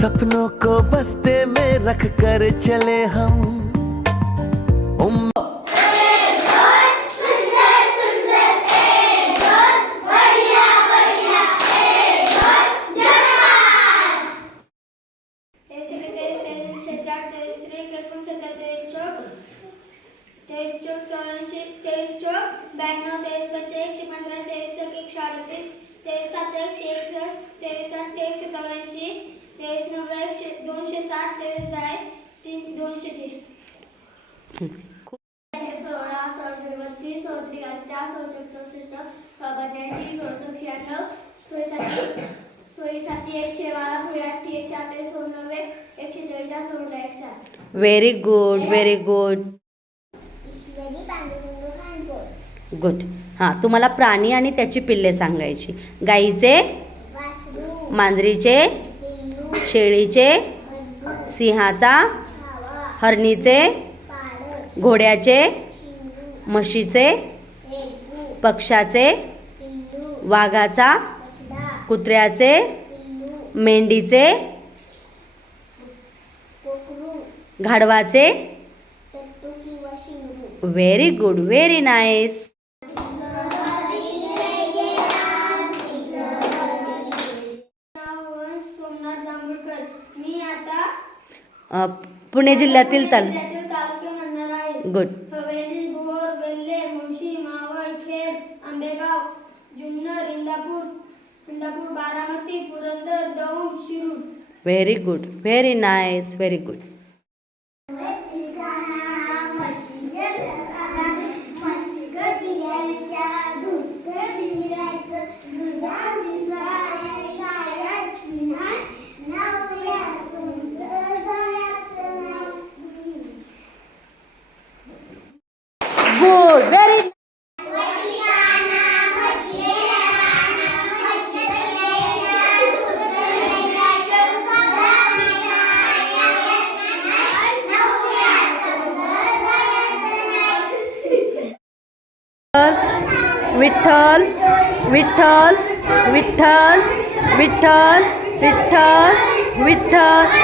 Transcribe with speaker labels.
Speaker 1: सपनों को बस्ते में रख कर चले हम
Speaker 2: उम... तेईस चौक चौरासी तेईस चौक बयानवे तेईस बच्चे पंद्रह तेईस एक सौ अड़तीस तेईस सात एक सौ इकसठ तेईस आठ तेईस चौरासी तेवीस नव्वद एकशे दोनशे साठ तेवीस दहा तीन दोनशे तीस. सोळा सोळा बत्तीस सोळा त्रेचाळीस सोळा चौक चौसष्ट सोळा पंच्याऐंशी सोळा चौक शहाण्णव सोळीसाठी सोळीसाठी एकशे बारा सोळी अठ्ठी एकशे अठ्ठावीस सोळा नव्वद एकशे चव्वेचाळीस सोळा एकशे आठ
Speaker 3: very good very good
Speaker 2: Ishwari Pandurang Khanpur
Speaker 3: good हां तुम्हाला प्राणी आणि त्याची पिल्ले सांगायची. गाईचे?
Speaker 2: वासरू.
Speaker 3: मांजरीचे? शेळीचे सिंहाचा हरणीचे घोड्याचे म्हशीचे पक्षाचे वाघाचा कुत्र्याचे मेंढीचे घाडवाचे.
Speaker 2: Very good very nice
Speaker 3: Pune जिल्ह्यातील तल
Speaker 2: good. Haveli Bhor Velhe Mulshi Maval Khed Ambegaon Junnar Indapur Indapur Baramati Purandar Daund
Speaker 3: Shirur. Very good very nice very good good very Vitthal Vitthal Vitthal Vitthal Vitthal Vitthal